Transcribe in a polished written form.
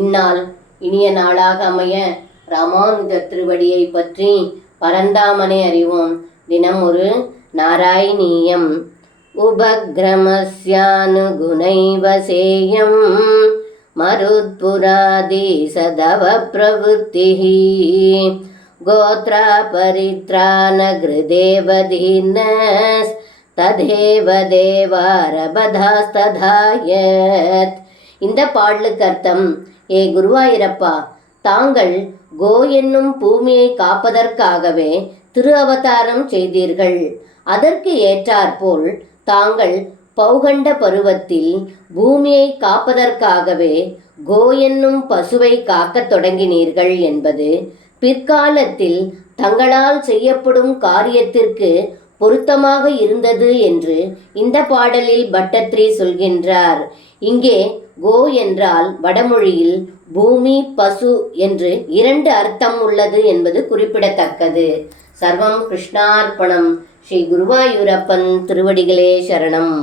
இந்நாள் இனிய நாளாக அமைய ராமானுஜர் திருவடியை பற்றி பரந்தாமனை அறிவோம். தினம் ஒரு நாராயணீயம். உபக்ரமஸ்யானுகுணைவ சேயம் மருத்புராதி சதவ பிரவருத்திஹி கோத்ரா பரித்ரான கிருதேவ தீர்ணஸ் ததேவ தேவாரபதாஸ்ததாயத். இந்த பாடலுக்கு அர்த்தம்: ஏ குருவாயிரப்பா, தாங்கள் கோ என்னும் பூமியை காப்பதற்காகவே திரு அவதாரம் செய்தீர்கள். அதற்கு ஏற்றாற்போல் தாங்கள் பௌகண்ட பருவத்தில் பூமியை காப்பதற்காகவே கோ என்னும் பசுவை காக்கத் தொடங்கினீர்கள் என்பது பிற்காலத்தில் தங்களால் செய்யப்படும் காரியத்திற்கு பொருத்தமாக இருந்தது என்று இந்த பாடலில் பட்டத்ரி சொல்கின்றார். இங்கே கோ என்றால் வடமொழியில் பூமி, பசு என்று இரண்டு அர்த்தம் உள்ளது என்பது குறிப்பிடத்தக்கது. சர்வம் கிருஷ்ணார்ப்பணம். ஸ்ரீ குருவாயூரப்பன் திருவடிகளே சரணம்.